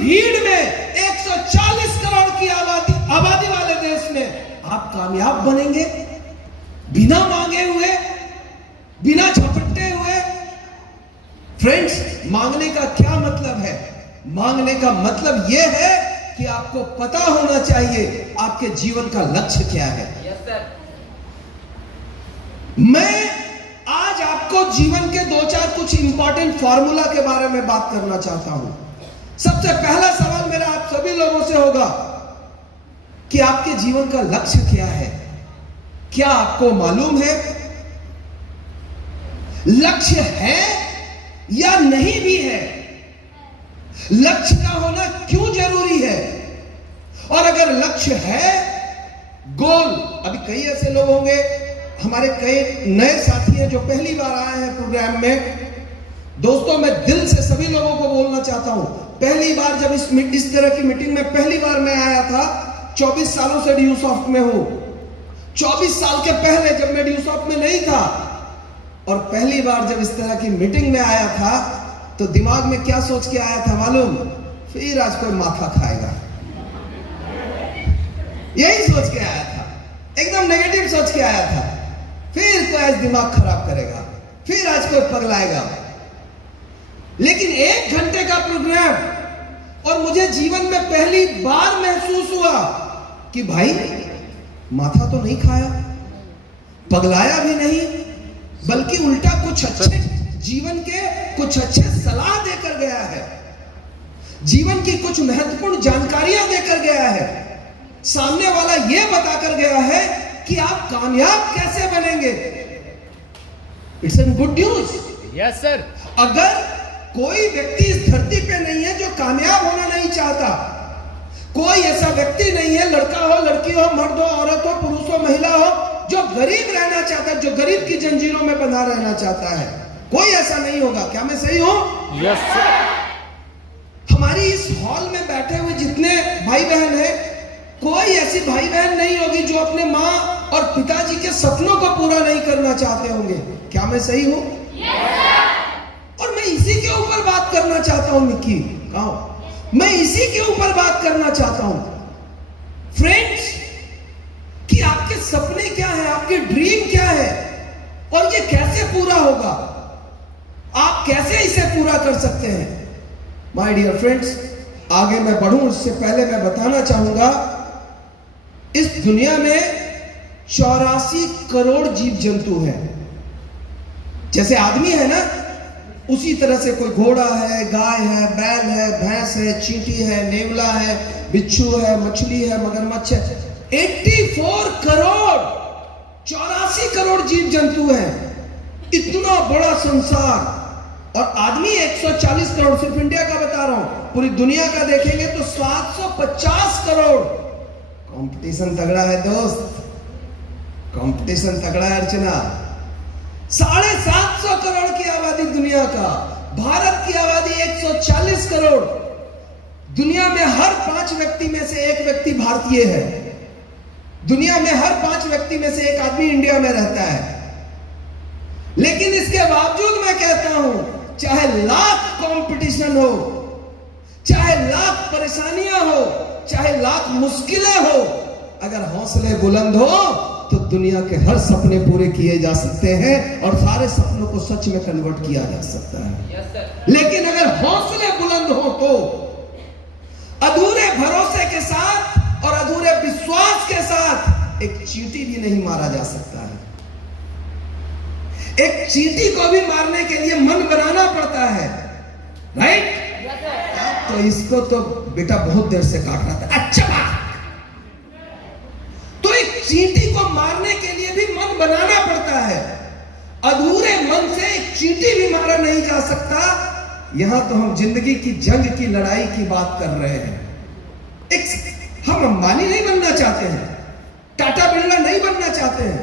भीड़ में 140 करोड़ की आबादी वाले देश में आप कामयाब बनेंगे बिना मांगे हुए, बिना झपटते हुए? फ्रेंड्स, मांगने का क्या मतलब है? मांगने का मतलब यह है कि आपको पता होना चाहिए आपके जीवन का लक्ष्य क्या है। Yes sir. मैं आज आपको जीवन के 2-4 कुछ इंपॉर्टेंट फॉर्मूला के बारे में बात करना चाहता हूं। सबसे पहला सवाल मेरा आप सभी लोगों से होगा कि आपके जीवन का लक्ष्य क्या है? क्या आपको मालूम है लक्ष्य है या नहीं भी है? लक्ष्य का होना क्यों जरूरी है? और अगर लक्ष्य है, गोल, अभी कई ऐसे लोग होंगे, हमारे कई नए साथी हैं जो पहली बार आए हैं प्रोग्राम में। दोस्तों, मैं दिल से सभी लोगों को बोलना चाहता हूं, पहली बार जब इस तरह की मीटिंग में पहली बार मैं आया था, 24 सालों से ड्यूसॉफ्ट में हूं। 24 साल के पहले जब मैं ड्यूसॉफ्ट में नहीं था और पहली बार जब इस तरह की मीटिंग में आया था, तो दिमाग में क्या सोच के आया था मालूम? फिर आज कोई माथा खाएगा, यही सोच के आया था, एकदम नेगेटिव सोच के आया था। फिर कोई आज दिमाग खराब करेगा, फिर आज कोई पगलाएगा। लेकिन 1 घंटे का प्रोग्राम और मुझे जीवन में पहली बार महसूस हुआ कि भाई माथा तो नहीं खाया, पगलाया भी नहीं, बल्कि उल्टा कुछ अच्छे जीवन के कुछ अच्छे सलाह देकर गया है, जीवन की कुछ महत्वपूर्ण जानकारियां देकर गया है। सामने वाला यह बताकर गया है कि आप कामयाब कैसे बनेंगे। It's an good news. Yes sir. अगर कोई व्यक्ति इस धरती पे नहीं है जो कामयाब होना नहीं चाहता, कोई ऐसा व्यक्ति नहीं है, लड़का हो, लड़की हो, मर्द हो, औरत हो, पुरुष हो, महिला हो, जो गरीब रहना चाहता है, जो गरीब की जंजीरों में बंधा रहना चाहता है, कोई ऐसा नहीं होगा। क्या मैं सही हूं? Yes sir. हमारी इस हॉल में बैठे हुए जितने भाई बहन हैं, कोई ऐसी भाई बहन नहीं होगी जो अपने माँ और पिताजी के सपनों को पूरा नहीं करना चाहते होंगे। क्या मैं सही हूं? और मैं इसी के ऊपर बात करना चाहता हूं निक्की, मैं इसी के ऊपर बात करना चाहता हूं फ्रेंड्स, कि आपके सपने क्या है, आपके ड्रीम क्या है और ये कैसे पूरा होगा, आप कैसे इसे पूरा कर सकते हैं। माय डियर फ्रेंड्स, आगे मैं बढ़ूं उससे पहले मैं बताना चाहूंगा, इस दुनिया में 84 करोड़ जीव जंतु हैं। जैसे आदमी है ना, उसी तरह से कोई घोड़ा है, गाय है, बैल है, भैंस है, चींटी है, नेवला है, बिच्छू है, मछली है, मगरमच्छ है। 84 करोड़, 84 करोड़ जीव जंतु हैं। इतना बड़ा संसार, और आदमी 140 करोड़, सिर्फ इंडिया का बता रहा हूं, पूरी दुनिया का देखेंगे तो 750 करोड़। कंपटीशन तगड़ा है दोस्त, कंपटीशन तगड़ा है अर्चना। 750 करोड़ की आबादी दुनिया का, भारत की आबादी 140 करोड़। दुनिया में हर 5 व्यक्ति में से 1 व्यक्ति भारतीय है, दुनिया में हर 5 व्यक्ति में से 1 आदमी इंडिया में रहता है। लेकिन इसके बावजूद मैं कहता हूं, चाहे लाख कंपटीशन हो, चाहे लाख परेशानियां हो, चाहे लाख मुश्किलें हो, अगर हौसले बुलंद हो तो दुनिया के हर सपने पूरे किए जा सकते हैं और सारे सपनों को सच में कन्वर्ट किया जा सकता है। लेकिन अगर हौसले बुलंद हो तो अधूरे भरोसे के साथ और अधूरे विश्वास के साथ एक चींटी भी नहीं मारा जा सकता है। एक चींटी को भी मारने के लिए मन बनाना पड़ता है, राइट? तो इसको तो बेटा बहुत देर से काट रहा था। अच्छा, तो एक चींटी को मारने के लिए भी मन बनाना पड़ता है। अधूरे मन से एक चींटी भी मारा नहीं जा सकता। यहां तो हम जिंदगी की जंग की लड़ाई की बात कर रहे हैं। हम अंबानी नहीं बनना चाहते हैं, टाटा बिरला नहीं बनना चाहते हैं,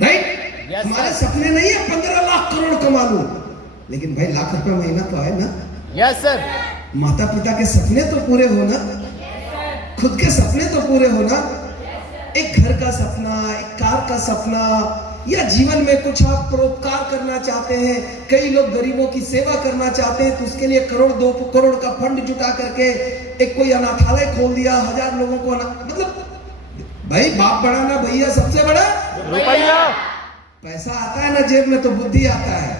राइट? हमारे सपने नहीं है 15 लाख करोड़ कमा लूं, लेकिन भाई लाख रुपए महीना तो है ना। Yes sir. माता पिता के सपने तो पूरे हो ना, खुद के सपने तो पूरे हो ना। एक घर का सपना, एक कार का सपना, या जीवन में कुछ आप परोपकार करना चाहते हैं, कई लोग गरीबों की सेवा करना चाहते हैं, तो उसके लिए करोड़ 2 करोड़ का फंड जुटा करके एक कोई अनाथालय खोल दिया, 1000 लोगों को मतलब भाई बाप बड़ा ना भैया, सबसे बड़ा रुपया। पैसा आता है ना जेब में तो बुद्धि आता है,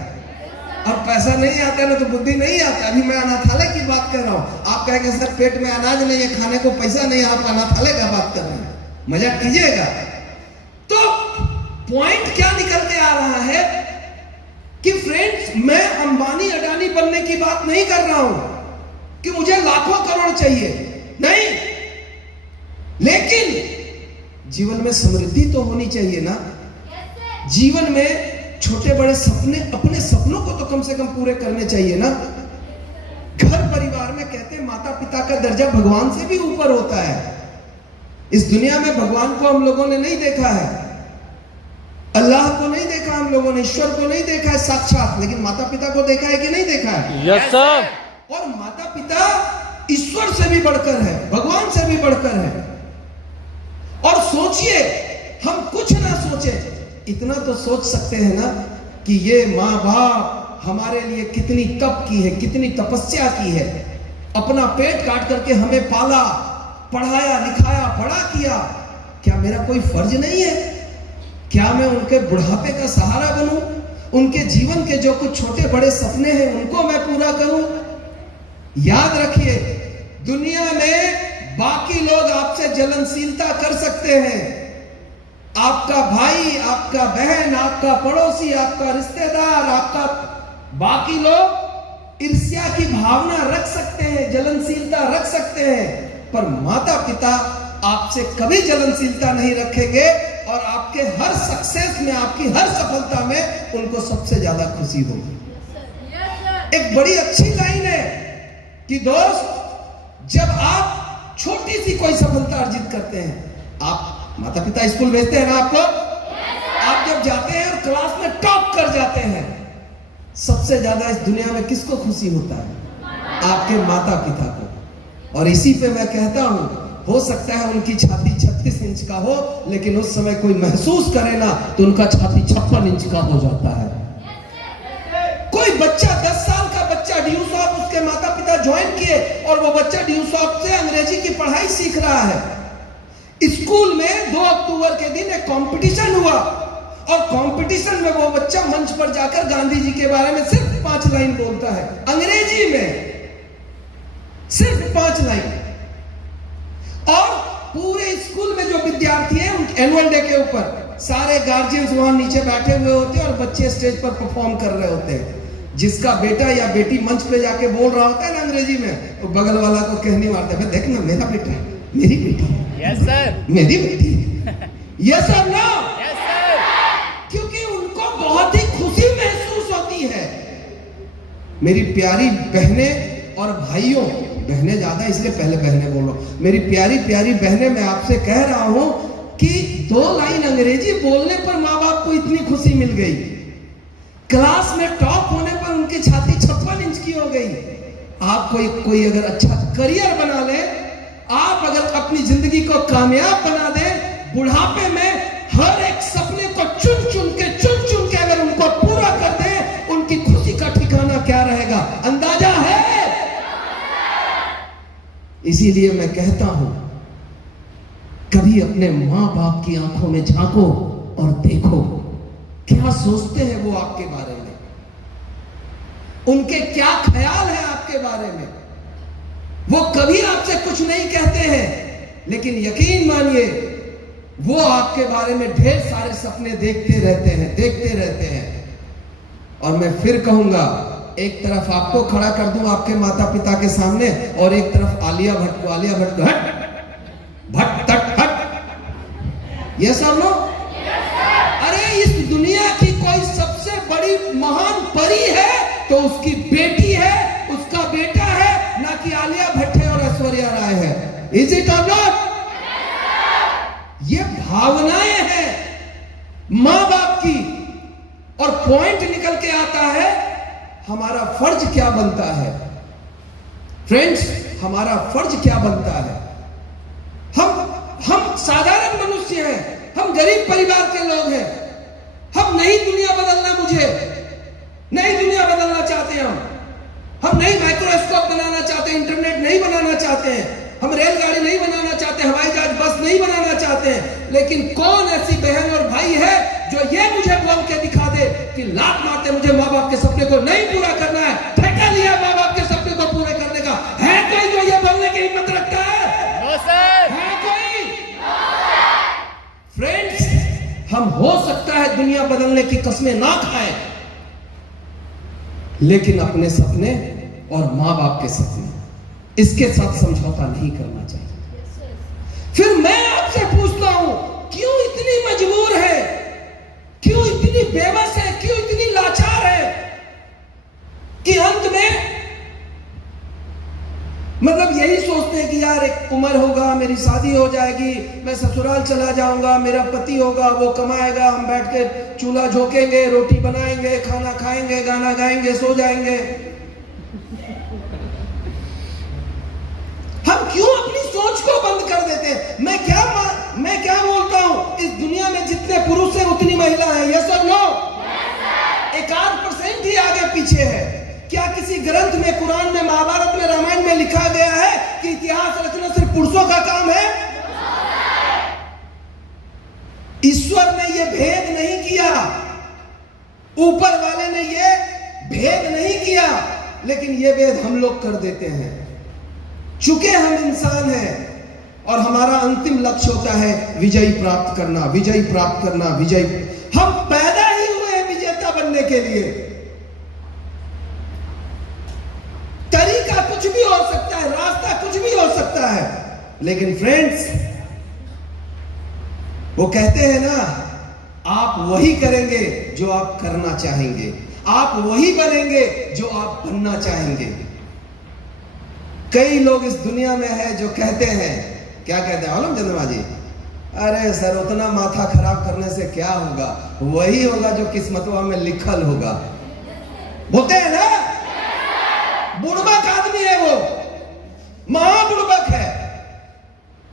और पैसा नहीं आता है ना तो बुद्धि नहीं आता। अभी मैं अनाथालय की बात कर रहा हूँ, आप कहेंगे सर पेट में अनाज नहीं है, खाने को पैसा नहीं है, आप अनाथालय का बात कर रहे हैं, मजाक कीजिएगा। तो पॉइंट क्या निकल के आ रहा है कि फ्रेंड्स, मैं अंबानी अडानी बनने की बात नहीं कर रहा हूं कि मुझे लाखों करोड़ चाहिए, नहीं, लेकिन जीवन में समृद्धि तो होनी चाहिए ना। जीवन में छोटे बड़े सपने, अपने सपनों को तो कम से कम पूरे करने चाहिए ना। घर परिवार में कहते हैं माता पिता का दर्जा भगवान से भी ऊपर होता है। इस दुनिया में भगवान को हम लोगों ने नहीं देखा है, अल्लाह को नहीं देखा हम लोगों ने, ईश्वर को नहीं देखा है साक्षात, लेकिन माता पिता को देखा है कि नहीं देखा है? Yes sir. और माता पिता ईश्वर से भी बढ़कर है, भगवान से भी बढ़कर है। और सोचिए, हम कुछ ना सोचे, इतना तो सोच सकते हैं ना कि ये माँ बाप हमारे लिए कितनी तप की है, कितनी तपस्या की है, अपना पेट काट करके हमें पाला, पढ़ाया लिखाया, बड़ा किया। क्या मेरा कोई फर्ज नहीं है? क्या मैं उनके बुढ़ापे का सहारा बनूं? उनके जीवन के जो कुछ छोटे बड़े सपने हैं उनको मैं पूरा करूं? याद रखिए, दुनिया में बाकी लोग आपसे जलनशीलता कर सकते हैं, आपका भाई, आपका बहन, आपका पड़ोसी, आपका रिश्तेदार, आपका बाकी लोग ईर्ष्या की भावना रख सकते हैं, जलनशीलता रख सकते हैं, पर माता पिता आपसे कभी जलनशीलता नहीं रखेंगे, और आपके हर सक्सेस में, आपकी हर सफलता में उनको सबसे ज्यादा खुशी होगी। एक बड़ी अच्छी लाइन है कि दोस्त, जब आप छोटी सी कोई सफलता अर्जित करते हैं, आप माता पिता स्कूल भेजते हैं ना आपको, आप जब जाते हैं और क्लास में टॉप कर जाते हैं, सबसे ज्यादा इस दुनिया में किसको खुशी होता है? आपके माता पिता को। और इसी पे मैं कहता हूं, हो सकता है उनकी छाती 36 इंच का हो, लेकिन उस समय कोई महसूस करे ना तो उनका छाती 56 इंच का हो जाता है। कोई बच्चा 10 साल का बच्चा ड्यू शॉप उसके माता पिता ज्वाइन किए, और वो बच्चा ड्यू शॉप से अंग्रेजी की पढ़ाई सीख रहा है। स्कूल में 2 अक्टूबर के दिन एक कंपटीशन हुआ, और कंपटीशन में वो बच्चा मंच पर जाकर गांधी जी के बारे में सिर्फ 5 लाइन बोलता है, अंग्रेजी में सिर्फ 5 लाइन। और पूरे स्कूल में जो विद्यार्थी हैं, एनुअल डे के ऊपर सारे गार्जियंस वहां नीचे बैठे हुए होते हैं और बच्चे स्टेज पर परफॉर्म कर रहे होते हैं। जिसका बेटा या बेटी मंच पे जाके बोल रहा होता है ना अंग्रेजी में, तो बगल वाला को कहनी मारता है, देख ना मेरा बेटा है, मेरी बेटी है, यस सर, मेरी बेटी है, यस और नो? Yes sir. क्योंकि उनको बहुत ही खुशी महसूस होती है। मेरी प्यारी बहनें और भाइयों, बहनें ज्यादा इसलिए पहले बहनें बोलो, मेरी प्यारी प्यारी बहनें, मैं आपसे कह रहा हूं कि 2 लाइन अंग्रेजी बोलने पर माँ बाप को इतनी खुशी मिल गई, क्लास में टॉप होने पर उनकी छाती 56 इंच की हो गई। आप कोई अगर अच्छा करियर बना ले, आप अगर अपनी जिंदगी को कामयाब बना दे, बुढ़ापे में हर एक सपने को चुन चुन के अगर उनको पूरा कर दे, उनकी खुशी का ठिकाना क्या रहेगा, अंदाजा है? इसीलिए मैं कहता हूं, कभी अपने मां बाप की आंखों में झांको और देखो क्या सोचते हैं वो आपके बारे में, उनके क्या ख्याल है आपके बारे में। वो कभी आपसे कुछ नहीं कहते हैं, लेकिन यकीन मानिए वो आपके बारे में ढेर सारे सपने देखते रहते हैं। और मैं फिर कहूंगा, एक तरफ आपको खड़ा कर दूं आपके माता पिता के सामने, और एक तरफ आलिया भट्ट को, आलिया भट्ट भट्ट तट हट, ये सब लोग, अरे इस दुनिया की कोई सबसे बड़ी महान परी है तो उसकी बेटी है, उसका बेटा है, ना कि आलिया भट्ट है और ऐश्वर्या राय है। इज इट और नॉट? ये भावनाएं हैं मां बाप की। और पॉइंट निकल के आता है, हमारा फर्ज क्या बनता है फ्रेंड्स, हमारा फर्ज क्या बनता है। हम साधारण मनुष्य हैं, हम गरीब परिवार के लोग हैं, हम अब नई दुनिया बदलना, मुझे नई दुनिया बदलना चाहते हैं हम नई माइक्रोस्कोप बनाना चाहते हैं, इंटरनेट नहीं बनाना चाहते हैं, हम रेलगाड़ी नहीं बनाना चाहते, हवाई जहाज बस नहीं बनाना चाहते हैं। लेकिन कौन ऐसी बहन और भाई है जो ये मुझे बोल के दिखा दे कि लात मारते मुझे माँ बाप के सपने को नहीं पूरा करना है, ठेका लिया माँ बाप के सपने को पूरे करने का? है कोई जो ये बोलने की हिम्मत रखता है? No sir. है कोई? फ्रेंड्स, हम हो सकता है दुनिया बदलने की कस्में ना खाएं, लेकिन अपने सपने और माँ बाप के सपने, इसके साथ समझौता नहीं करना चाहिए। फिर मैं आपसे पूछता हूं, क्यों इतनी मजबूर है, क्यों इतनी बेबस है, क्यों इतनी लाचार है कि अंत में मतलब यही सोचते हैं कि यार एक उम्र होगा, मेरी शादी हो जाएगी, मैं ससुराल चला जाऊंगा, मेरा पति होगा, वो कमाएगा, हम बैठ के चूल्हा झोंकेंगे, रोटी बनाएंगे, खाना खाएंगे, गाना गाएंगे, सो जाएंगे। हम क्यों अपनी सोच को बंद कर देते हैं? मैं क्या बोलता हूं, इस दुनिया में जितने पुरुष हैं उतनी महिला है, यस और नो? 1% ही आगे पीछे है। क्या किसी ग्रंथ में, कुरान में, महाभारत में, रामायण में लिखा गया है कि इतिहास रचना सिर्फ पुरुषों का काम है? ईश्वर ने यह भेद नहीं किया, ऊपर वाले ने यह भेद नहीं किया, लेकिन यह भेद हम लोग कर देते हैं। चूंकि हम इंसान हैं और हमारा अंतिम लक्ष्य होता है विजयी प्राप्त करना, विजयी प्राप्त करना, विजयी। हम पैदा ही हुए हैं विजेता बनने के लिए। तरीका कुछ भी हो सकता है, रास्ता कुछ भी हो सकता है, लेकिन फ्रेंड्स, वो कहते हैं ना, आप वही करेंगे जो आप करना चाहेंगे, आप वही बनेंगे जो आप बनना चाहेंगे। कई लोग इस दुनिया में है जो कहते हैं, क्या कहते हैं मालूम चंद्रमा जी? अरे सर, उतना माथा खराब करने से क्या होगा, वही होगा जो किस्मतों में लिखल होगा। बोलते हैं ना, बुड़बक आदमी है वो, महाबुड़बक है।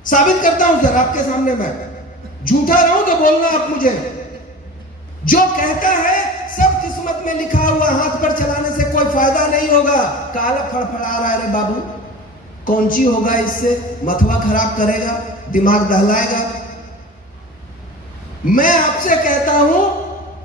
साबित करता हूं सर आपके सामने, मैं झूठा रहूं तो बोलना आप मुझे। जो कहता है सब किस्मत में लिखा हुआ, हाथ पर चलाने से कोई फायदा नहीं होगा, काला फड़फड़ा रहा है, रे बाबू कौन सी होगा इससे, मथवा खराब करेगा, दिमाग दहलाएगा। मैं आपसे कहता हूं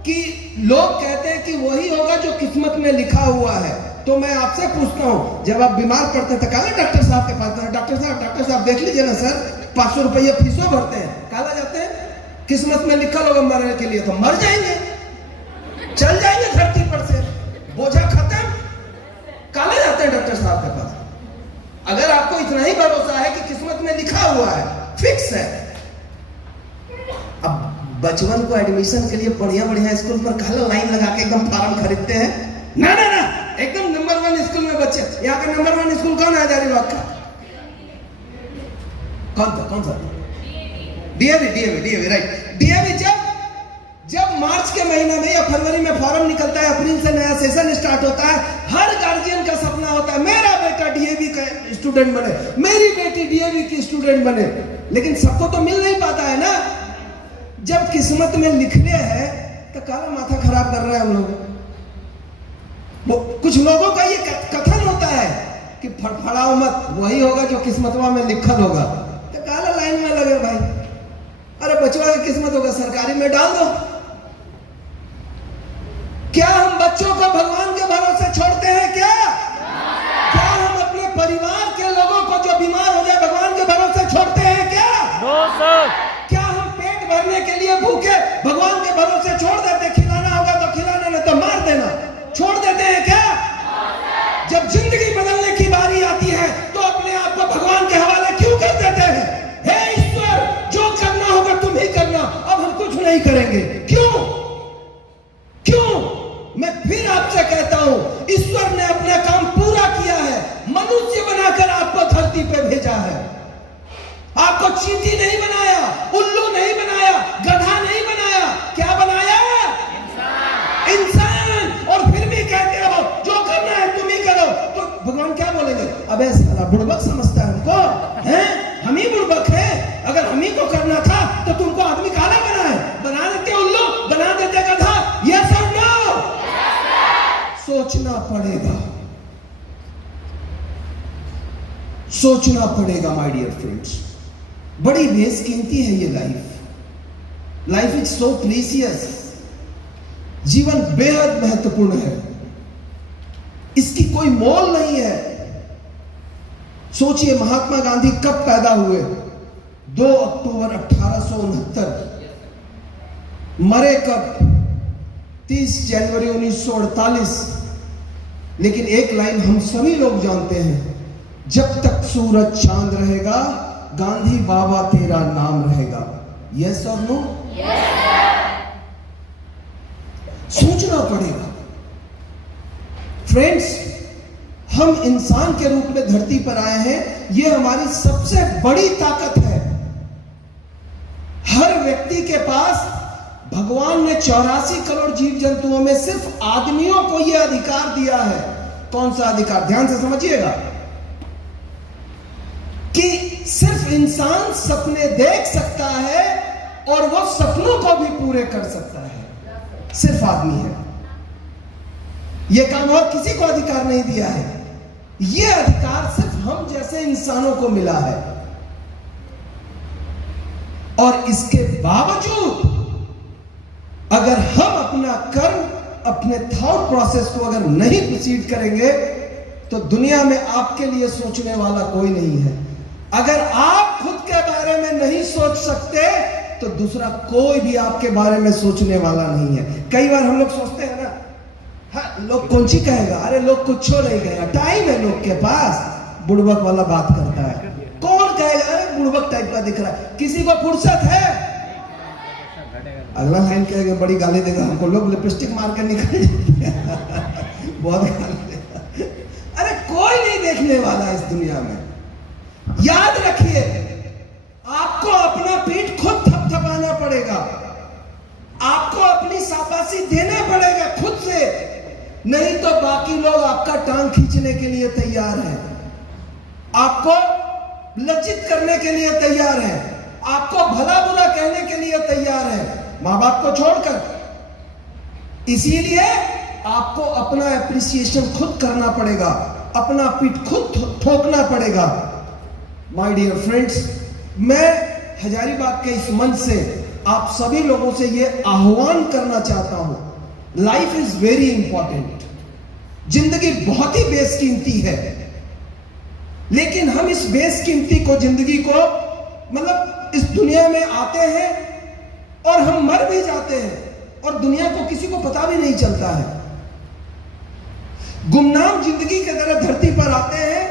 कि लोग कहते हैं कि वही होगा जो किस्मत में लिखा हुआ है। तो मैं आपसे पूछता हूं, जब आप बीमार पड़ते हैं तो काला डॉक्टर साहब के पास, डॉक्टर साहब देख लीजिए ना सर, 500 रुपये फीसों भरते हैं, काला जाते हैं। किस्मत में लिखा होगा मरने के लिए, तो मर जाएंगे, चल जाएंगे धरती पर से, बोझा खत्म, काला जाते हैं डॉक्टर साहब के पास। अगर आपको इतना ही भरोसा है कि किस्मत में लिखा हुआ है, फिक्स है। अब बचपन को एडमिशन के लिए बढ़िया बढ़िया स्कूल पर काला लाइन लगा के एकदम फॉर्म खरीदते हैं, ना ना ना, एकदम नंबर 1 स्कूल में बच्चे। यहाँ का नंबर 1 स्कूल कौन है हजारीबाग का? कौन सा? DAV, right. डीएवी जब मार्च के महीना में या फरवरी में फॉर्म निकलता है, अप्रैल से नया सेशन स्टार्ट होता है, हर गार्जियन का सपना होता है मेरा बेटा डीएवी का स्टूडेंट बने, मेरी बेटी डीएवी की स्टूडेंट बने। लेकिन सबको तो मिल नहीं पाता है ना। जब किस्मत में लिखने है तो काला माथा खराब कर रहे हैं हम लोग। कुछ लोगों का ये कथन होता है कि फड़फड़ाओ मत, वही होगा जो किस्मतवा में लिखल होगा। तो काला लाइन में लगे भाई, अरे बचवा की किस्मत होगा सरकारी में डाल दो। क्या हम बच्चों को भगवान के भरोसे छोड़ते हैं? क्या हम अपने परिवार के लोगों को जो बीमार हो जाए भगवान के भरोसे छोड़ते हैं? क्या नो सर। क्या हम पेट भरने के लिए भूखे भगवान के भरोसे छोड़ देते? खिलाना होगा तो खिलाना, नहीं तो मार देना, छोड़ देते हैं क्या? जब जिंदगी बदलने की बारी आती है तो अपने आप को भगवान के हवाले क्यों कर देते हैं? हे ईश्वर, जो करना होगा तुम ही करना, अब हम कुछ नहीं करेंगे। क्यों? मैं फिर आपसे कहता हूं, ईश्वर ने अपना काम पूरा किया है, मनुष्य बनाकर आपको धरती पे भेजा है। आपको चींटी नहीं बनाया, उल्लू नहीं बनाया, गधा नहीं बनाया, क्या बनाया? इंसान। और फिर भी कहते हो जो करना है तुम ही करो, तो भगवान क्या बोलेंगे? अबे साला बुड़बक समझता है हमको, हैं? हम ही बुड़बक है। अगर हम ही को करना था तो तुमको आदमी काला बना देते, उल्लू बना देते, गधा सोचना पड़ेगा माय डियर फ्रेंड्स। बड़ी बेसकीमती है ये लाइफ इज सो प्रीसियस। जीवन बेहद महत्वपूर्ण है, इसकी कोई मोल नहीं है। सोचिए महात्मा गांधी कब पैदा हुए? 2 अक्टूबर 1869। मरे कब? 30 जनवरी 1948। लेकिन एक लाइन हम सभी लोग जानते हैं, जब तक सूरज चांद रहेगा गांधी बाबा तेरा नाम रहेगा। यस और नो? सोचना पड़ेगा फ्रेंड्स। हम इंसान के रूप में धरती पर आए हैं, यह हमारी सबसे बड़ी ताकत है। हर व्यक्ति के पास भगवान ने 84 करोड़ जीव जंतुओं में सिर्फ आदमियों को यह अधिकार दिया है। कौन सा अधिकार? ध्यान से समझिएगा कि सिर्फ इंसान सपने देख सकता है और वो सपनों को भी पूरे कर सकता है, सिर्फ आदमी है। यह काम और किसी को अधिकार नहीं दिया है। यह अधिकार सिर्फ हम जैसे इंसानों को मिला है। और इसके बावजूद अगर हम अपना कर्म, अपने थॉट प्रोसेस को अगर नहीं प्रोसीड करेंगे तो दुनिया में आपके लिए सोचने वाला कोई नहीं है। अगर आप खुद के बारे में नहीं सोच सकते तो दूसरा कोई भी आपके बारे में सोचने वाला नहीं है। कई बार हम लोग सोचते हैं ना, हाँ लोग कौन सी कहेगा, अरे लोग कुछ नहीं कहेगा, टाइम है लोग के पास। बुड़बक वाला बात करता है, कौन कहेगा, अरे बुड़बक टाइप का दिख रहा है, किसी को फुर्सत है? अगला लाइन कहेगा, बड़ी गाली देगा हमको, लोग लिपस्टिक मार कर निकल जाते हैं। बहुत गाली देगा। अरे कोई नहीं देखने वाला इस दुनिया में। याद रखिए, आपको अपना पीठ खुद थपथपाना पड़ेगा, आपको अपनी शाबाशी देना पड़ेगा खुद से, नहीं तो बाकी लोग आपका टांग खींचने के लिए तैयार हैं, आपको लज्जित करने के लिए तैयार हैं, आपको भला बुरा कहने के लिए तैयार हैं, मां बाप को छोड़कर। इसीलिए आपको अपना एप्रिसिएशन खुद करना पड़ेगा, अपना पीठ खुद ठोकना पड़ेगा। माय डियर फ्रेंड्स, मैं हजारीबाग के इस मंच से आप सभी लोगों से यह आह्वान करना चाहता हूं, लाइफ इज वेरी इंपॉर्टेंट। जिंदगी बहुत ही बेसकीमती है, लेकिन हम इस बेसकीमती को, जिंदगी को, मतलब इस दुनिया में आते हैं और हम मर भी जाते हैं और दुनिया को किसी को पता भी नहीं चलता है। गुमनाम जिंदगी की तरह धरती पर आते हैं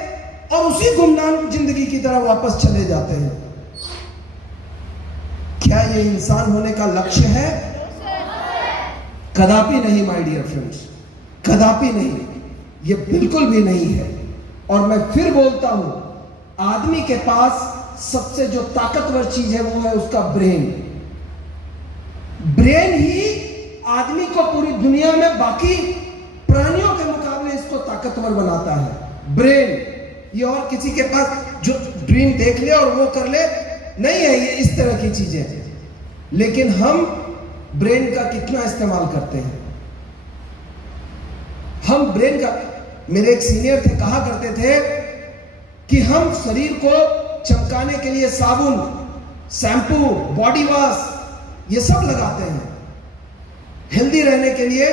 और उसी गुमनाम जिंदगी की तरह वापस चले जाते हैं। क्या यह इंसान होने का लक्ष्य है? कदापि नहीं माय डियर फ्रेंड्स, कदापि नहीं, यह बिल्कुल भी नहीं है। और मैं फिर बोलता हूं, आदमी के पास सबसे जो ताकतवर चीज है वो है उसका ब्रेन। ब्रेन ही आदमी को पूरी दुनिया में बाकी प्राणियों के मुकाबले इसको ताकतवर बनाता है। ब्रेन, ये और किसी के पास जो ड्रीम देख ले और वो कर ले नहीं है, ये इस तरह की चीजें। लेकिन हम ब्रेन का कितना इस्तेमाल करते हैं? हम ब्रेन का, मेरे एक सीनियर थे, कहा करते थे कि हम शरीर को चमकाने के लिए साबुन, शैम्पू, बॉडी वॉश ये सब लगाते हैं। हेल्दी रहने के लिए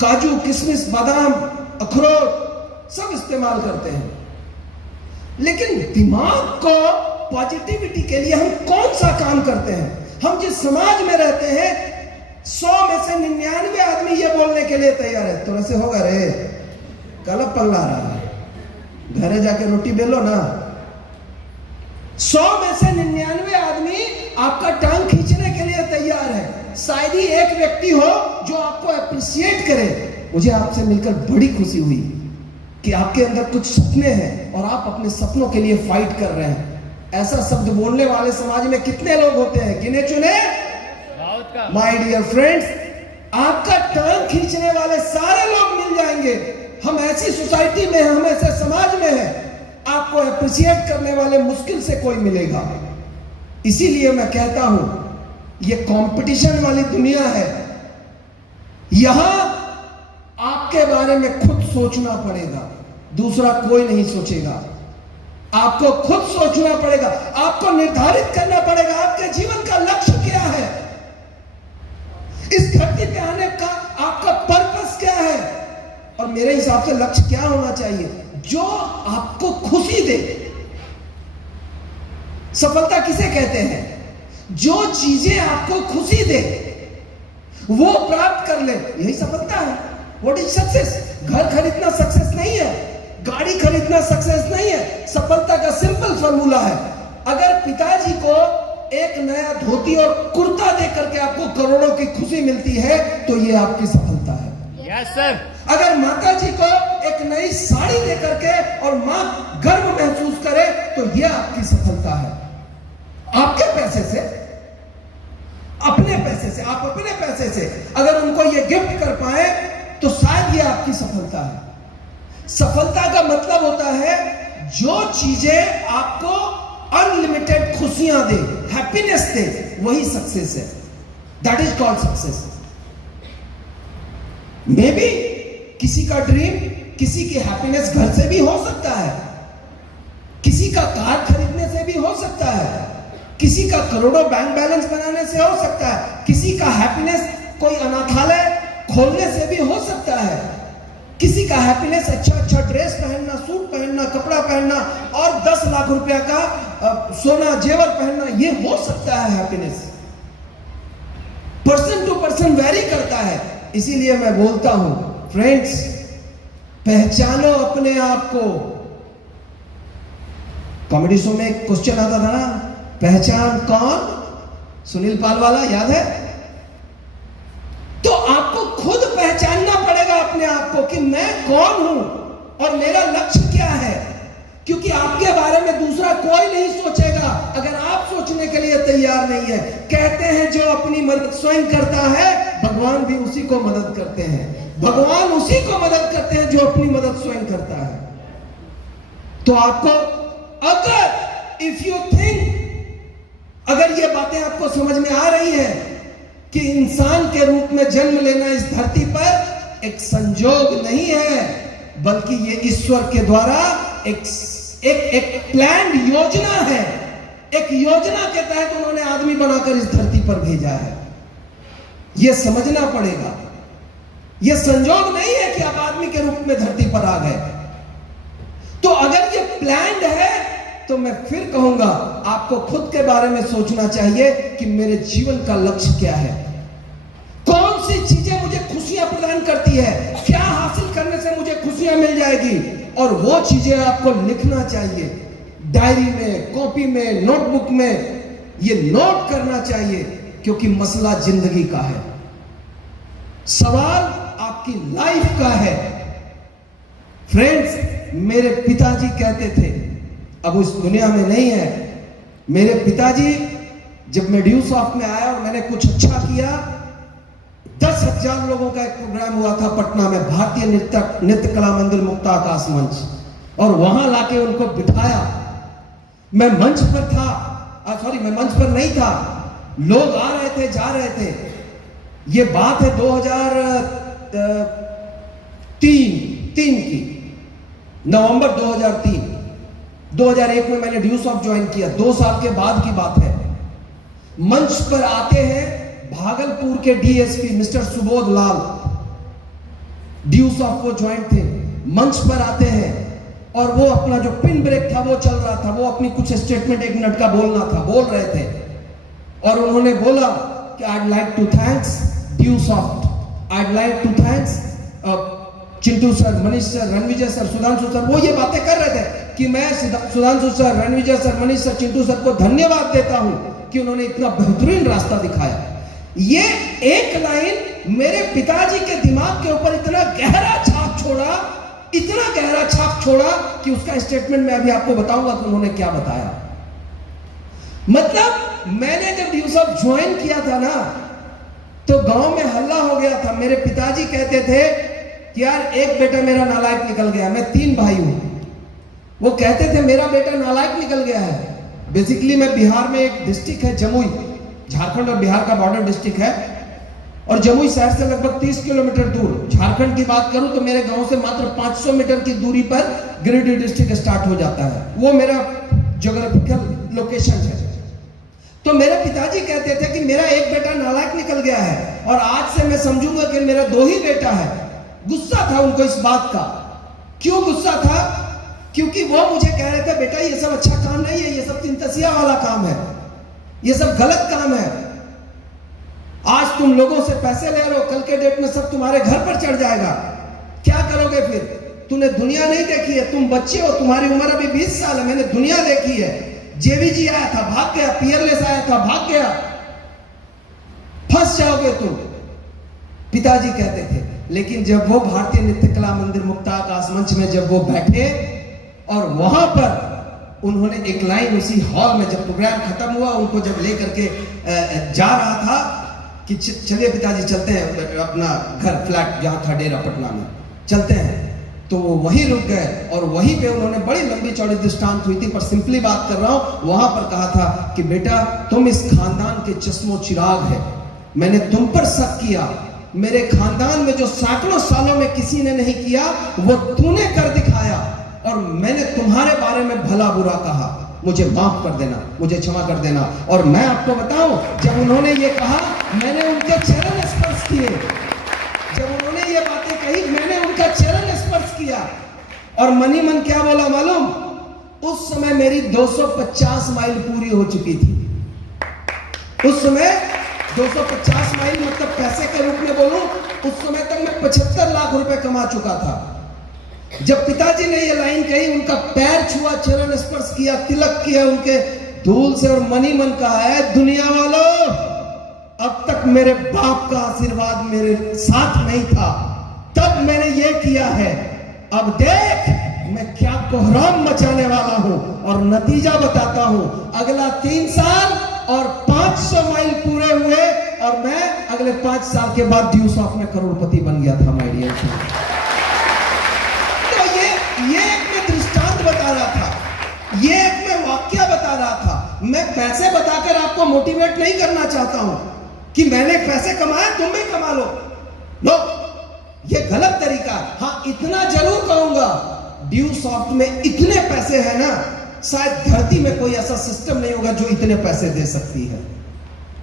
काजू, किशमिश, बादाम, अखरोट सब इस्तेमाल करते हैं। लेकिन दिमाग को पॉजिटिविटी के लिए हम कौन सा काम करते हैं? हम जिस समाज में रहते हैं 100 में से 99 आदमी ये बोलने के लिए तैयार है, तो ऐसे होगा रे, कल पगला रहा है, घरे जाके रोटी बेलो ना। 100 में से 99 आदमी आपका टांग खींचने के लिए तैयार है। शायद ही एक व्यक्ति हो जो आपको अप्रिशिएट करे। मुझे आपसे मिलकर बड़ी खुशी हुई कि आपके अंदर कुछ सपने हैं और आप अपने सपनों के लिए फाइट कर रहे हैं। ऐसा शब्द बोलने वाले समाज में कितने लोग होते हैं? गिने चुने? माय डियर फ्रेंड्स, आपका टांग खींचने वाले सारे लोग मिल जाएंगे। हम ऐसी सोसाइटी में हैं, हम ऐसे समाज में हैं, आपको अप्रिशिएट करने वाले मुश्किल से कोई मिलेगा। इसीलिए मैं कहता हूं, ये कंपटीशन वाली दुनिया है, यहां आपके बारे में खुद सोचना पड़ेगा, दूसरा कोई नहीं सोचेगा। आपको खुद सोचना पड़ेगा, आपको निर्धारित करना पड़ेगा आपके जीवन का लक्ष्य क्या है, इस धरती पे आने का आपका पर्पस क्या है। और मेरे हिसाब से लक्ष्य क्या होना चाहिए, जो आपको खुशी दे। सफलता किसे कहते हैं, जो चीजें आपको खुशी दे वो प्राप्त कर ले, यही सफलता है। What is success? घर खरीदना सक्सेस नहीं है, गाड़ी खरीदना सक्सेस नहीं है। सफलता का सिंपल फॉर्मूला है, अगर पिताजी को एक नया धोती और कुर्ता दे करके आपको करोड़ों की खुशी मिलती है तो ये आपकी सफलता है। Yes sir. अगर माता जी को एक नई साड़ी दे करके और मां गर्व महसूस करे तो ये आपकी सफलता है। आपके पैसे से, अपने पैसे से, आप अपने पैसे से अगर उनको ये गिफ्ट कर पाए तो शायद ये आपकी सफलता है। सफलता का मतलब होता है जो चीजें आपको अनलिमिटेड खुशियां दे, हैप्पीनेस दे, वही सक्सेस है। That is called success. May be किसी का ड्रीम, किसी की हैप्पीनेस घर से भी हो सकता है, किसी का कार खरीदने से भी हो सकता है, किसी का करोड़ों बैंक बैलेंस बनाने से हो सकता है, किसी का हैप्पीनेस कोई अनाथालय खोलने से भी हो सकता है, किसी का हैप्पीनेस अच्छा ड्रेस पहनना, सूट पहनना, कपड़ा पहनना और 10 लाख रुपया का सोना जेवर पहनना, ये हो सकता है happiness. Person to person vary करता है। इसीलिए मैं बोलता हूं फ्रेंड्स, पहचानो अपने आप को। कॉमेडी शो में एक क्वेश्चन आता था ना, पहचान कौन, सुनील पालवाला, याद है? तो आपको खुद पहचानना पड़ेगा अपने आप को कि मैं कौन हूं और मेरा लक्ष्य क्या है, क्योंकि आपके बारे में दूसरा कोई नहीं सोचेगा अगर आप सोचने के लिए तैयार नहीं है। कहते हैं जो अपनी मदद स्वयं करता है भगवान भी उसी को मदद करते हैं, भगवान उसी को मदद करते हैं जो अपनी मदद स्वयं करता है। तो आपको अगर इफ यू थिंक, अगर ये बातें आपको समझ में आ रही है कि इंसान के रूप में जन्म लेना इस धरती पर एक संजोग नहीं है, बल्कि ये ईश्वर के द्वारा एक प्लान योजना है। एक योजना के तहत उन्होंने आदमी बनाकर इस धरती पर भेजा है। यह समझना पड़ेगा, यह संजोग नहीं है कि आप आदमी के रूप में धरती पर आ गए। तो अगर ये प्लान्ड है तो मैं फिर कहूंगा आपको खुद के बारे में सोचना चाहिए कि मेरे जीवन का लक्ष्य क्या है, कौन सी चीजें मुझे खुशियां प्रदान करती है, क्या हासिल करने से मुझे खुशियां मिल जाएगी, और वो चीजें आपको लिखना चाहिए डायरी में, कॉपी में, नोटबुक में, ये नोट करना चाहिए, क्योंकि मसला जिंदगी का है, सवाल आपकी लाइफ का है। फ्रेंड्स, मेरे पिताजी कहते थे, अब उस दुनिया में नहीं है, मेरे पिताजी जब मैं ड्यू सॉफ्ट में आया और मैंने कुछ अच्छा किया, 10,000 लोगों का एक प्रोग्राम हुआ था पटना में, भारतीय नृत्य कला मंदिर मुक्ताकाश मंच, और वहां लाके उनको बिठाया। मैं मंच पर था, मैं मंच पर नहीं था, लोग आ रहे थे, जा रहे थे। ये बात है 2003 की, नवंबर 2003। 2001 में मैंने ड्यू सॉफ्ट ज्वाइन किया, 2 साल के बाद की बात है। मंच पर आते हैं भागलपुर के डीएसपी मिस्टर सुबोध लाल, ड्यू सॉफ्ट वो ज्वाइन थे। मंच पर आते हैं और वो अपना जो पिन ब्रेक था वो चल रहा था, वो अपनी कुछ स्टेटमेंट 1 मिनट का बोलना था, बोल रहे थे, और उन्होंने बोला कि I'd like to thanks due soft, I'd like to thanks Chintu sir, Manish sir, Ranvijay sir, Sudhanshu sir. वो ये बातें कर रहे थे कि मैं Sudhanshu sir, Ranvijay sir, Manish sir, Chintu sir को धन्यवाद देता हूं कि उन्होंने इतना बेहतरीन रास्ता दिखाया। ये एक लाइन मेरे पिताजी के दिमाग के ऊपर इतना गहरा छाप छोड़ा, इतना गहरा छाप छोड़ा कि उसका स्टेटमेंट मैं अभी आपको बताऊंगा कि उन्होंने क्या बताया। मतलब मैंने जब ड्यू सॉफ्ट ज्वाइन किया था ना, तो गांव में हल्ला हो गया था। मेरे पिताजी कहते थे कि यार एक बेटा मेरा नालायक निकल गया, मैं 3 भाई हूं, वो कहते थे मेरा बेटा नालायक निकल गया है। बेसिकली मैं बिहार में एक डिस्ट्रिक्ट है जमुई, झारखंड और बिहार का बॉर्डर डिस्ट्रिक्ट है, और जमुई शहर से लगभग 30 किलोमीटर दूर। झारखंड की बात करूं तो मेरे गांव से मात्र 500 मीटर की दूरी पर गिरिडीह डिस्ट्रिक्ट स्टार्ट हो जाता है। वो मेरा ज्योग्राफिकल लोकेशन है। तो मेरे पिताजी कहते थे कि मेरा एक बेटा नालायक निकल गया है और आज से मैं समझूंगा कि मेरा 2 ही बेटा है। गुस्सा था उनको इस बात का। क्यों गुस्सा था? क्योंकि वो मुझे कह रहे थे बेटा ये सब अच्छा काम नहीं है, ये सब तिनतसिया वाला काम है, ये सब गलत काम है। आज तुम लोगों से पैसे ले रहे हो, कल के डेट में सब तुम्हारे घर पर चढ़ जाएगा, क्या करोगे फिर? तूने दुनिया नहीं देखी है, तुम बच्चे हो, तुम्हारी उम्र अभी 20 साल है, मैंने दुनिया देखी है। जेवीजी आया था भाग गया, पियरलेस आया था भाग गया, फंस जाओगे तुम, पिताजी कहते थे। लेकिन जब वो भारतीय नृत्य कला मंदिर मुक्ताकाश मंच में जब वो बैठे और वहां पर उन्होंने एक लाइन उसी हॉल में जब प्रोग्राम खत्म हुआ, उनको जब लेकर के जा रहा था कि चलिए पिताजी चलते हैं अपना घर फ्लैट जहां था डेरा पटना में, चलते हैं, तो वो वहीं रुक गए और वहीं पे उन्होंने बड़ी लंबी चौड़ी दृष्टांत हुई थी, पर सिंपली बात कर रहा हूं, वहां पर कहा था कि बेटा तुम इस खानदान के चश्मो चिराग है, मैंने तुम पर शक किया, मेरे खानदान में जो सैकड़ों सालों में किसी ने नहीं किया वो तूने कर दिखाया और मैंने तुम्हारे बारे में भला बुरा कहा, मुझे माफ कर देना, मुझे क्षमा कर देना। और मैं आपको बताऊं, जब उन्होंने ये कहा मैंने उनके चरण स्पर्श किए, जब उन्होंने ये बातें कही मैंने उनका चरण स्पर्श किया। और मनी मन क्या बोला मालूम? उस समय मेरी 250 माइल पूरी हो चुकी थी। उस समय 250 माइल मतलब पैसे के रूप में बोलूं, उस समय तक मैं 75 लाख रुपए कमा चुका था। जब पिताजी ने ये लाइन कही, उनका पैर छुआ, चरण स्पर्श किया, तिलक किया उनके धूल से और मनी मन कहा है दुनिया वालों, अब तक मेरे बाप का आशीर्वाद मेरे साथ नहीं था, तब मैंने ये किया है, अब देख मैं क्या कोहराम मचाने वाला हूं और नतीजा बताता हूं। अगला 3 साल और 500 माइल पूरे हुए और मैं अगले 5 साल के बाद ड्यू सॉफ्ट में करोड़पति बन गया था माय डियर फ्रेंड। तो ये एक मैं दृष्टांत बता रहा था, ये एक मैं वाक्य बता रहा था। मैं पैसे बताकर आपको मोटिवेट नहीं करना चाहता हूं कि मैंने पैसे कमाए तुम भी कमा लो, नो, ये गलत तरीका। हाँ इतना जरूर कहूंगा, ड्यू सॉफ्ट में इतने पैसे हैं ना, शायद धरती में कोई ऐसा सिस्टम नहीं होगा जो इतने पैसे दे सकती है।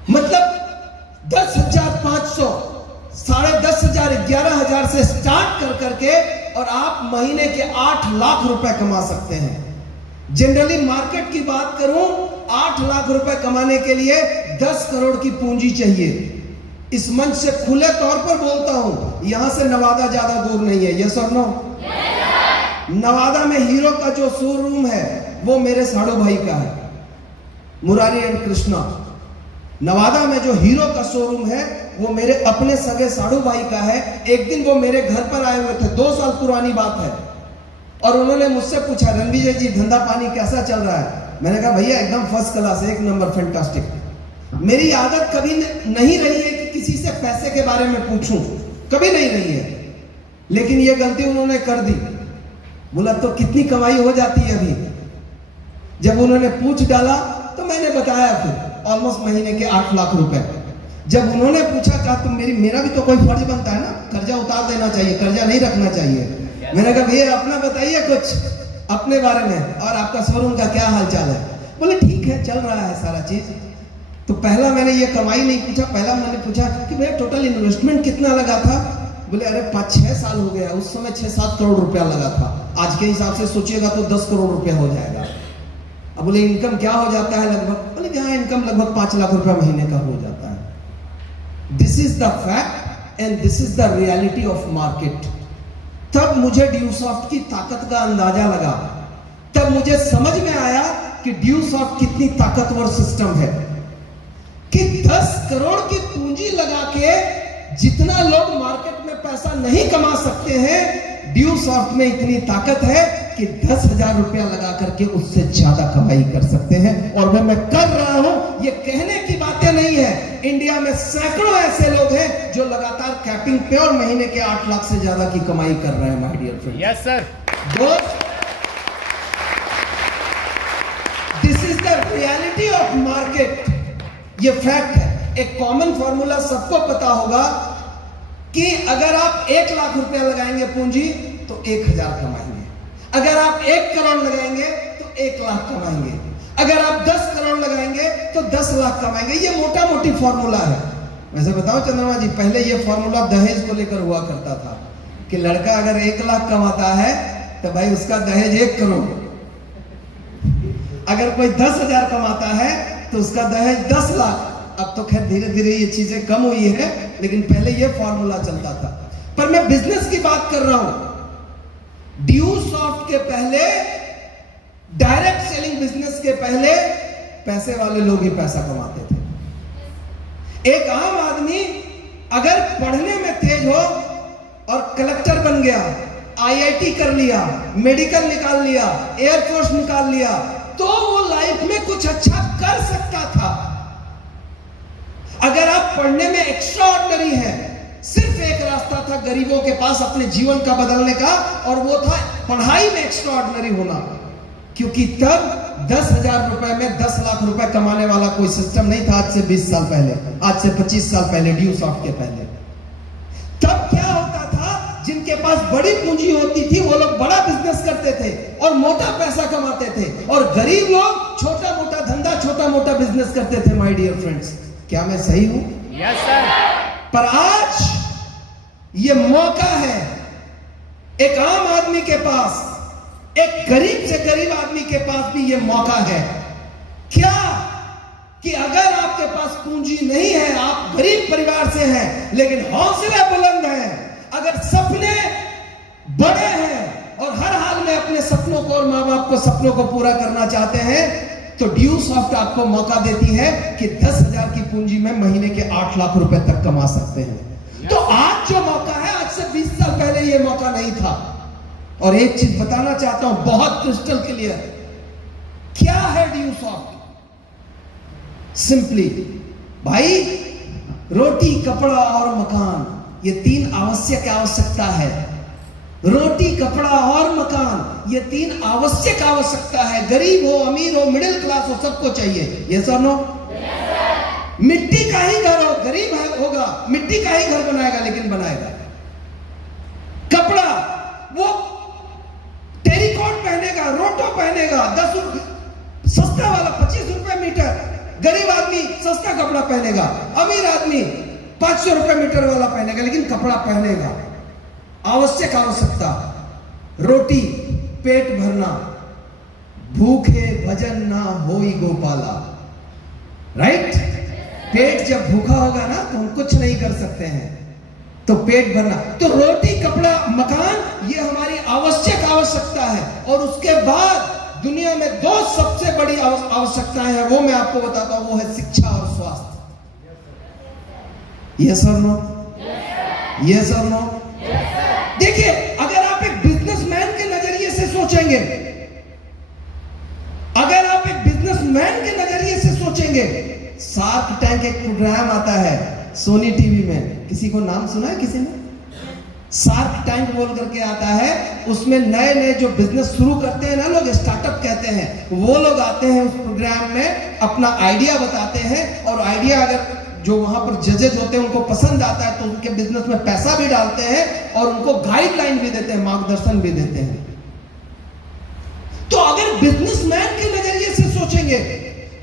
मतलब 10,500, 10,500, 11,000 से स्टार्ट कर करके और आप महीने के 8 लाख रुपए कमा सकते हैं। जनरली मार्केट की बात करूं, 8 लाख रुपए कमाने के लिए 10 करोड़ की पूंजी चाहिए। इस मंच से खुले तौर पर बोलता हूं, यहां से नवादा ज्यादा दूर नहीं है, यस और नो? नवादा में हीरो का जो शोरूम है वो मेरे साड़ू भाई का है, मुरारी एंड कृष्णा। नवादा में जो हीरो का शोरूम है वो मेरे अपने सगे साड़ू भाई का है। एक दिन वो मेरे घर पर आए हुए थे, 2 साल पुरानी बात है, और उन्होंने मुझसे पूछा रणविजय जी धंधा पानी कैसा चल रहा है? मैंने कहा भैया एकदम फर्स्ट क्लास, एक नंबर, फैंटास्टिक। मेरी आदत कभी नहीं रही है कि किसी से पैसे के बारे में पूछूं, कभी नहीं रही है, लेकिन ये गलती उन्होंने कर दी। बोला तो कितनी कमाई हो जाती है अभी? जब उन्होंने पूछ डाला तो मैंने बताया फिर ऑलमोस्ट महीने के 8 लाख रुपए। जब उन्होंने पूछा कहा तुम मेरा भी तो कोई फर्ज बनता है ना, कर्जा उतार देना चाहिए, कर्जा नहीं रखना चाहिए। मैंने कहा भैया अपना बताइए कुछ अपने बारे में, और आपका शोरूम का क्या हाल चाल है? बोले ठीक है चल रहा है सारा चीज। तो पहला मैंने ये कमाई नहीं पूछा, पहला मैंने पूछा कि भैया टोटल इन्वेस्टमेंट कितना लगा था? बोले अरे 5-6 साल हो गया, उस समय 6-7 करोड़ रुपया लगा था, आज के हिसाब से सोचिएगा तो 10 करोड़ रुपया हो जाएगा। अब बोले इनकम क्या हो जाता है लगभग? बोले क्या इनकम लगभग 5 लाख रुपया महीने का हो जाता है। This is the fact and this is the reality of market. तब मुझे ड्यू सॉफ्ट की ताकत का अंदाजा लगा, तब मुझे समझ में आया कि ड्यू सॉफ्ट कितनी ताकतवर सिस्टम है, कि 10 करोड़ की पूंजी लगा के जितना लोग मार्केट में पैसा नहीं कमा सकते हैं, ड्यू सॉफ्ट में इतनी ताकत है कि 10,000 रुपया लगा करके उससे ज्यादा कमाई कर सकते हैं। और वो मैं कर रहा हूं, ये कहने की बातें नहीं है। इंडिया में सैकड़ों ऐसे लोग हैं जो लगातार कैपिंग पे और महीने के 8 लाख से ज्यादा की कमाई कर रहे हैं my dear friend. Yes sir. This is the reality of market, ये फैक्ट है। एक कॉमन फॉर्मूला सबको पता होगा कि अगर आप 1 लाख रुपया लगाएंगे पूंजी तो 1000 कमाएंगे, अगर आप 1 करोड़ लगाएंगे तो 1 लाख कमाएंगे, अगर आप 10 करोड़ लगाएंगे तो 10 लाख कमाएंगे। ये मोटा मोटी फॉर्मूला है। वैसे बताओ चंद्रमा जी, पहले ये फॉर्मूला दहेज को लेकर हुआ करता था कि लड़का अगर 1 लाख कमाता है तो भाई उसका दहेज 1 करोड़, अगर कोई 10,000 कमाता है तो उसका दहेज 10 लाख। अब तो खैर धीरे धीरे ये चीजें कम हुई है, लेकिन पहले ये फॉर्मूला चलता था। पर मैं बिजनेस की बात कर रहा हूं। ड्यू सॉफ्ट के पहले, डायरेक्ट सेलिंग बिजनेस के पहले पैसे वाले लोग ही पैसा कमाते थे। एक आम आदमी अगर पढ़ने में तेज हो और कलेक्टर बन गया, आईआईटी कर लिया, मेडिकल निकाल लिया, एयरफोर्स निकाल लिया, तो वो लाइफ में कुछ अच्छा कर सकता था। अगर आप पढ़ने में एक्स्ट्रा ऑर्डिनरी है, सिर्फ एक रास्ता था गरीबों के पास अपने जीवन का बदलने का, और वो था पढ़ाई में एक्स्ट्रा ऑर्डिनरी होना। क्योंकि तब 10,000 रुपए में 10 लाख रुपए कमाने वाला कोई सिस्टम नहीं था। आज से 20 साल पहले, आज से 25 साल पहले, ड्यू सॉफ्ट के पहले। तब क्या होता था, जिनके पास बड़ी पूंजी होती थी वो लोग बड़ा बिजनेस करते थे और मोटा पैसा कमाते थे, और गरीब लोग छोटा मोटा धंधा, छोटा मोटा बिजनेस करते थे। माय डियर फ्रेंड्स, क्या मैं सही हूं? Yes sir. पर आज ये मौका है एक आम आदमी के पास, एक गरीब से गरीब आदमी के पास भी ये मौका है। क्या कि अगर आपके पास पूंजी नहीं है, आप गरीब परिवार से हैं, लेकिन हौसले बुलंद हैं, अगर सपने बड़े हैं और हर हाल में अपने सपनों को और मां बाप को सपनों को पूरा करना चाहते हैं, तो ड्यू सॉफ्ट आपको मौका देती है कि 10,000 की पूंजी में महीने के 8 लाख रुपए तक कमा सकते हैं। तो आज जो मौका है, आज से 20 साल पहले ये मौका नहीं था। और एक चीज बताना चाहता हूं बहुत क्रिस्टल क्लियर, क्या है ड्यू सॉफ्ट? सिंपली भाई, रोटी, कपड़ा और मकान, ये 3 आवश्यक आवश्यकता है। रोटी, कपड़ा और मकान, ये 3 आवश्यक आवश्यकता है। गरीब हो, अमीर हो, मिडिल क्लास हो, सबको चाहिए। ये सर नो? मिट्टी का ही घर हो, गरीब होगा, मिट्टी का ही घर बनाएगा, लेकिन बनाएगा। कपड़ा, वो टेरिकॉट पहनेगा, रोटो पहनेगा, 10 सस्ता वाला 25 रुपए मीटर। गरीब आदमी सस्ता कपड़ा पहनेगा, अमीर आदमी 500 रुपए मीटर वाला पहनेगा, लेकिन कपड़ा पहनेगा। आवश्यक आवश्यकता, रोटी, पेट भरना, भूखे भजन ना होई गोपाला। राइट? पेट जब भूखा होगा ना तो हम कुछ नहीं कर सकते हैं, तो पेट भरना। तो रोटी, कपड़ा, मकान, ये हमारी आवश्यक आवश्यकता है। और उसके बाद दुनिया में 2 सबसे बड़ी आवश्यकताएं हैं, वो मैं आपको बताता हूं, वो है शिक्षा और स्वास्थ्य। यस और नो? यस और नो? देखिए, अगर आप एक बिजनेसमैन के नजरिए से सोचेंगे, अगर आप एक बिजनेसमैन के नजरिए से सोचेंगे, शार्क टैंक एक प्रोग्राम आता है सोनी टीवी में, किसी को नाम सुना है किसी ने? शार्क टैंक बोल करके आता है। उसमें नए नए जो बिजनेस शुरू करते हैं ना लोग, स्टार्टअप कहते हैं, वो लोग आते हैं उस प्रोग्राम में, अपना आइडिया बताते हैं, और आइडिया अगर जो वहां पर जजेज होते हैं उनको पसंद आता है तो उनके बिजनेस में पैसा भी डालते हैं और उनको गाइडलाइन भी देते हैं, मार्गदर्शन भी देते हैं। तो अगर बिजनेसमैन के नजरिए से सोचेंगे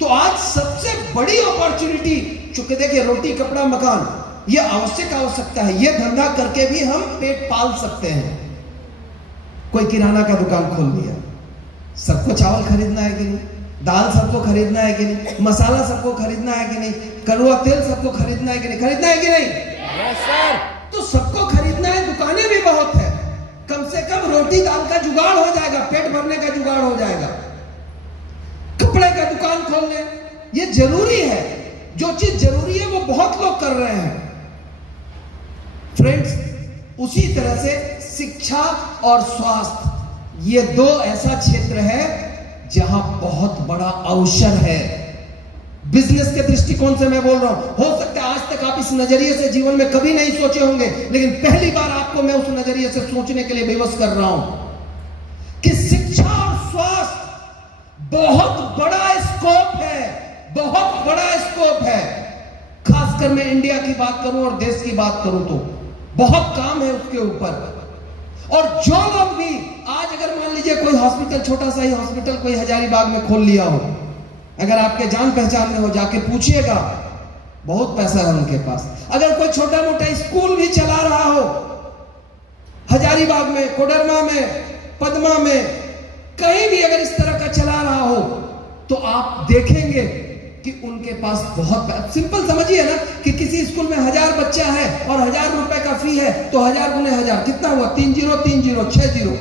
तो आज सबसे बड़ी अपॉर्चुनिटी, चूंकि देखिए रोटी, कपड़ा, मकान, ये आवश्यक आवश्यकता है। ये धंधा करके भी हम पेट पाल सकते हैं। कोई किराना का दुकान खोल दिया, सबको चावल खरीदना है कि नहीं? दाल सबको खरीदना है कि नहीं? मसाला सबको खरीदना है कि नहीं? कड़वा तेल सबको खरीदना है कि नहीं? खरीदना है कि नहीं? Yes sir. तो सबको खरीदना है, दुकानें भी बहुत है, कम से कम रोटी दाल का जुगाड़ हो जाएगा, पेट भरने का जुगाड़ हो जाएगा। कपड़े का दुकान खोलने, ये जरूरी है। जो चीज जरूरी है वो बहुत लोग कर रहे हैं। फ्रेंड्स, उसी तरह से शिक्षा और स्वास्थ्य, ये 2 ऐसा क्षेत्र है जहां बहुत बड़ा अवसर है। बिजनेस के दृष्टिकोण से मैं बोल रहा हूं। हो सकता है आज तक आप इस नजरिए से जीवन में कभी नहीं सोचे होंगे, लेकिन पहली बार आपको मैं उस नजरिए से सोचने के लिए विवश कर रहा हूं कि शिक्षा और स्वास्थ्य बहुत बड़ा स्कोप है, बहुत बड़ा स्कोप है। खास खासकर मैं इंडिया की बात करूं और देश की बात करूं तो बहुत काम है उसके ऊपर। और जो लोग भी आज अगर मान लीजिए कोई हॉस्पिटल, छोटा सा ही हॉस्पिटल कोई हजारीबाग में खोल लिया हो, अगर आपके जान पहचान में हो जाके पूछिएगा, बहुत पैसा है उनके पास। अगर कोई छोटा मोटा स्कूल भी चला रहा हो हजारीबाग में, कोडरमा में, पदमा में, कहीं भी अगर इस तरह का चला रहा हो तो आप देखेंगे कि उनके पास बहुत, सिंपल समझिए ना कि किसी स्कूल में 1000 बच्चा है और 1000 रुपए का फी है तो 1000 गुने 1000 कितना हुआ? 3 0 3 0 6 0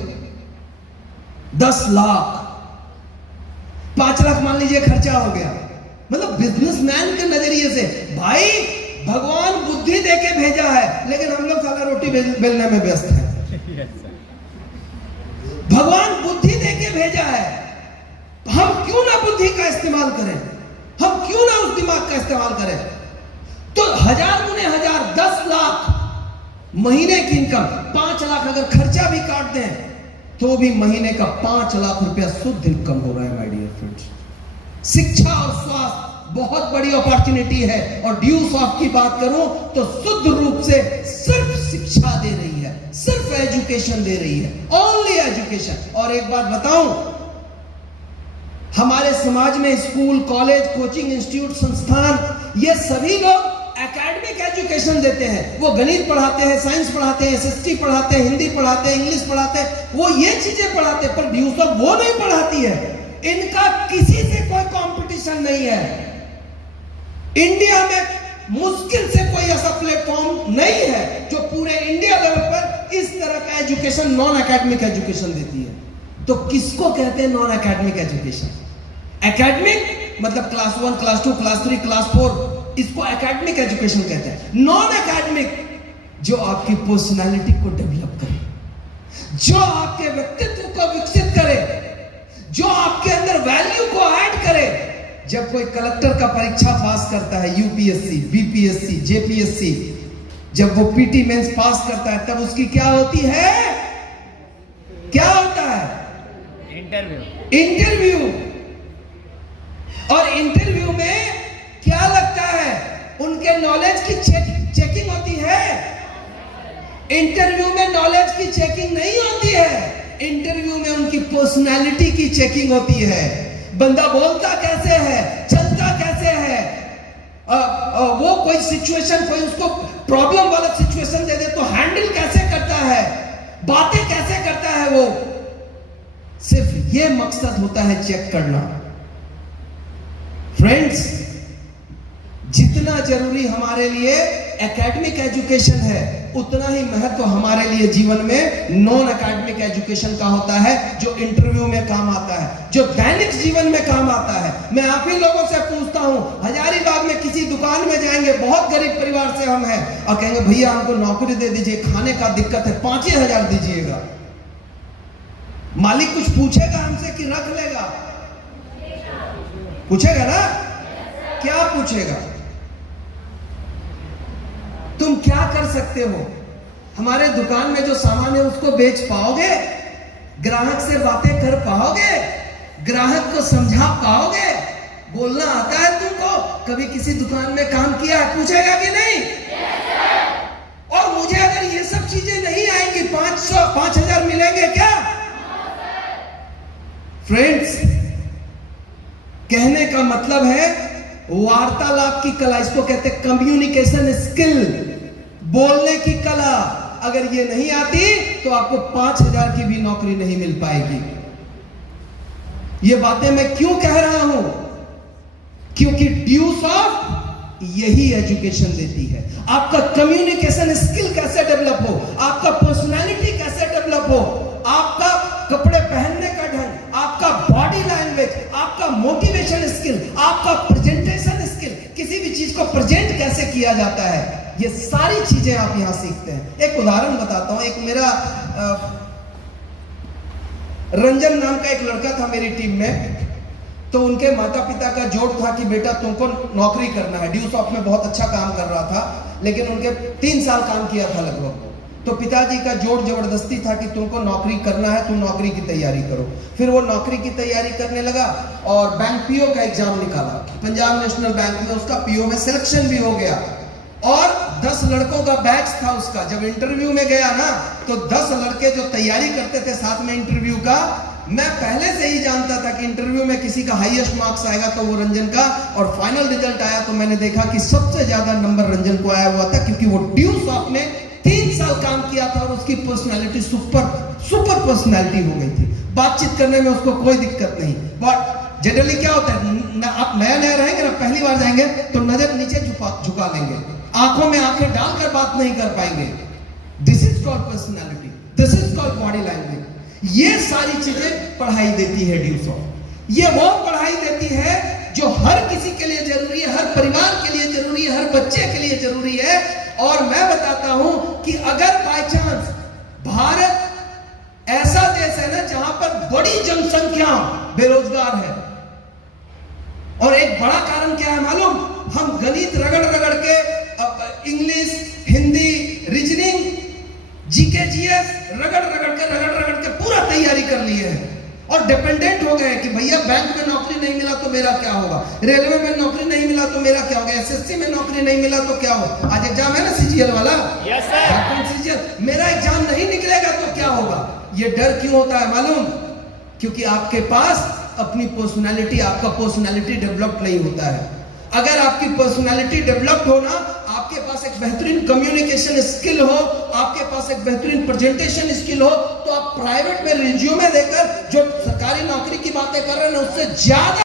10 लाख, 5 लाख मान लीजिए खर्चा हो गया। मतलब बिजनेसमैन के नजरिए से भाई भगवान बुद्धि देके भेजा है, लेकिन हम लोग साला रोटी बेलने में व्यस्त हैं। भगवान बुद्धि देके भेजा है, हम क्यों ना बुद्धि का इस्तेमाल करें, हम क्यों ना उस दिमाग का इस्तेमाल करें? तो 1000 गुने 1000 10 लाख महीने की इनकम, 5 लाख अगर खर्चा भी काट दें तो भी महीने का 5 लाख रुपया शुद्ध इनकम हो रहा है माय डियर फ्रेंड्स। शिक्षा और स्वास्थ्य बहुत बड़ी अपॉर्चुनिटी है, और ड्यूज ऑफ की बात करूं तो शुद्ध रूप से सिर्फ शिक्षा दे रही है, सिर्फ एजुकेशन दे रही है, ओनली एजुकेशन। और एक बात बताऊं, हमारे समाज में स्कूल, कॉलेज, कोचिंग इंस्टीट्यूट, संस्थान, ये सभी लोग एकेडमिक एजुकेशन देते हैं। वो गणित पढ़ाते हैं, साइंस पढ़ाते हैं, एसएसटी पढ़ाते हैं, हिंदी पढ़ाते हैं, इंग्लिश पढ़ाते हैं, वो ये चीजें पढ़ाते हैं, पर ड्यूज ऑफ वो नहीं पढ़ाती है। इनका किसी से कोई कंपटीशन नहीं है। इंडिया में मुश्किल से कोई ऐसा प्लेटफॉर्म नहीं है जो पूरे इंडिया लेवल पर इस तरह का एजुकेशन, नॉन एकेडमिक एजुकेशन देती है। तो किसको कहते हैं नॉन एकेडमिक एजुकेशन? एकेडमिक मतलब क्लास 1, क्लास 2, क्लास 3, क्लास 4, इसको एकेडमिक एजुकेशन कहते हैं। नॉन एकेडमिक जो आपकी पर्सनालिटी को डेवलप करे, जो आपके व्यक्तित्व को विकसित करे, जो आपके अंदर वैल्यू को ऐड करे। जब कोई कलेक्टर का परीक्षा पास करता है, यूपीएससी, बीपीएससी, जेपीएससी, जब वो पीटी मेंस पास करता है, तब उसकी क्या होती है? क्या होता है? इंटरव्यू। और इंटरव्यू में क्या लगता है? उनके नॉलेज की चेकिंग होती है। इंटरव्यू में नॉलेज की चेकिंग नहीं होती है, इंटरव्यू में उनकी पर्सनालिटी की चेकिंग होती है। बंदा बोलता कैसे है, चलता कैसे है, वो कोई सिचुएशन, कोई उसको प्रॉब्लम वाला सिचुएशन दे दे तो हैंडल कैसे करता है, बातें कैसे करता है वो। सिर्फ ये मकसद होता है चेक करना। फ्रेंड्स, जितना जरूरी हमारे लिए एकेडमिक एजुकेशन है, उतना ही महत्व हमारे लिए जीवन में नॉन एकेडमिक एजुकेशन का होता है, जो इंटरव्यू में काम आता है, जो दैनिक जीवन में काम आता है। मैं आप ही लोगों से पूछता हूं, हजारीबाग में किसी दुकान में जाएंगे, बहुत गरीब परिवार से हम हैं, और कहेंगे भैया हमको नौकरी दे दीजिए, खाने का दिक्कत है, 5,000 दीजिएगा। मालिक कुछ पूछेगा हमसे कि रख लेगा? पूछेगा ना? क्या पूछेगा? तुम क्या कर सकते हो? हमारे दुकान में जो सामान है उसको बेच पाओगे? ग्राहक से बातें कर पाओगे? ग्राहक को समझा पाओगे? बोलना आता है तुमको? कभी किसी दुकान में काम किया है? पूछेगा कि नहीं? और मुझे अगर ये सब चीजें नहीं आएंगी, 500 5,000 मिलेंगे क्या? फ्रेंड्स, कहने का मतलब है वार्तालाप की कला, इसको कहते हैं कम्युनिकेशन स्किल, बोलने की कला। अगर ये नहीं आती तो आपको 5,000 की भी नौकरी नहीं मिल पाएगी। ये बातें मैं क्यों कह रहा हूं? क्योंकि ड्यूज ऑफ यही एजुकेशन देती है। आपका कम्युनिकेशन स्किल कैसे डेवलप हो, आपका पर्सनालिटी कैसे डेवलप हो, आपका कपड़े पहनने का ढंग, आपका बॉडी लैंग्वेज, आपका मोटिवेशन स्किल, आपका प्रेजेंटेशन स्किल, किसी भी चीज को प्रेजेंट कैसे किया जाता है, ये सारी चीजें आप यहां सीखते हैं। एक उदाहरण बताता हूं। एक मेरा रंजन नाम का एक लड़का था मेरी टीम में, तो उनके माता पिता का जोड़ था कि बेटा तुमको नौकरी करना है। ड्यूज ऑफ में बहुत अच्छा काम कर रहा था, लेकिन उनके 3 साल काम किया था लगभग। तो पिताजी का जोड़ जबरदस्ती था कि तुमको नौकरी करना है, तुम नौकरी की तैयारी करो। फिर वो नौकरी की तैयारी करने लगा और बैंक पीओ का एग्जाम निकाला। पंजाब नेशनल बैंक में उसका पीओ में सिलेक्शन भी हो गया। और 10 लड़कों का बैच था उसका। जब इंटरव्यू में गया ना तो 10 लड़के जो तैयारी करते थे साथ में इंटरव्यू का, मैं पहले से ही जानता था कि इंटरव्यू में किसी का हाईएस्ट मार्क्स आएगा तो वो रंजन का, और फाइनल रिजल्ट आया तो मैंने देखा कि सबसे ज्यादा नंबर रंजन को आया हुआ था, क्योंकि वो ड्यू शॉप में 3 साल काम किया था और उसकी पर्सनालिटी सुपर पर्सनालिटी हो गई थी। बातचीत करने में उसको कोई दिक्कत नहीं। बट जनरली क्या होता है, आप नया नया रहेंगे ना, पहली बार जाएंगे तो नजर नीचे झुका लेंगे, आंखों में आंखें डालकर बात नहीं कर पाएंगे। This is called personality, this is called body language. ये सारी चीजें पढ़ाई देती है ड्यू शॉप। ये वो पढ़ाई देती है जो हर किसी के लिए जरूरी है, हर परिवार के लिए जरूरी है, हर बच्चे के लिए जरूरी है। और मैं बताता हूं कि अगर बाय चांस भारत ऐसा देश है ना जहां पर बड़ी जनसंख्या बेरोजगार है, और एक बड़ा कारण क्या है मालूम, हम गणित रगड़ रगड़ के English, Hindi, reasoning, GK, GS रगड़ रगड़ के पूरा तैयारी कर लिए हैं और डिपेंडेंट हो गए कि भैया बैंक में नौकरी नहीं मिला तो मेरा क्या होगा, रेलवे में नौकरी नहीं मिला तो मेरा क्या होगा, एसएससी में नौकरी नहीं मिला तो क्या होगा। आज एग्जाम है ना सीजीएल वाला, यस सर, सीजीएल, मेरा एग्जाम नहीं निकलेगा तो क्या होगा। ये डर क्यों होता है मालूम, क्योंकि आपके पास अपनी पर्सनालिटी, आपका पर्सनालिटी डेवलप नहीं होता है। अगर आपकी पर्सनालिटी डेवलप हो ना, आपके पास एक बेहतरीन कम्युनिकेशन स्किल हो, आपके पास एक बेहतरीन प्रेजेंटेशन स्किल हो, तो आप प्राइवेट में रिज्यूमे देकर जो सरकारी नौकरी की बातें कर रहे हैं ना उससे ज्यादा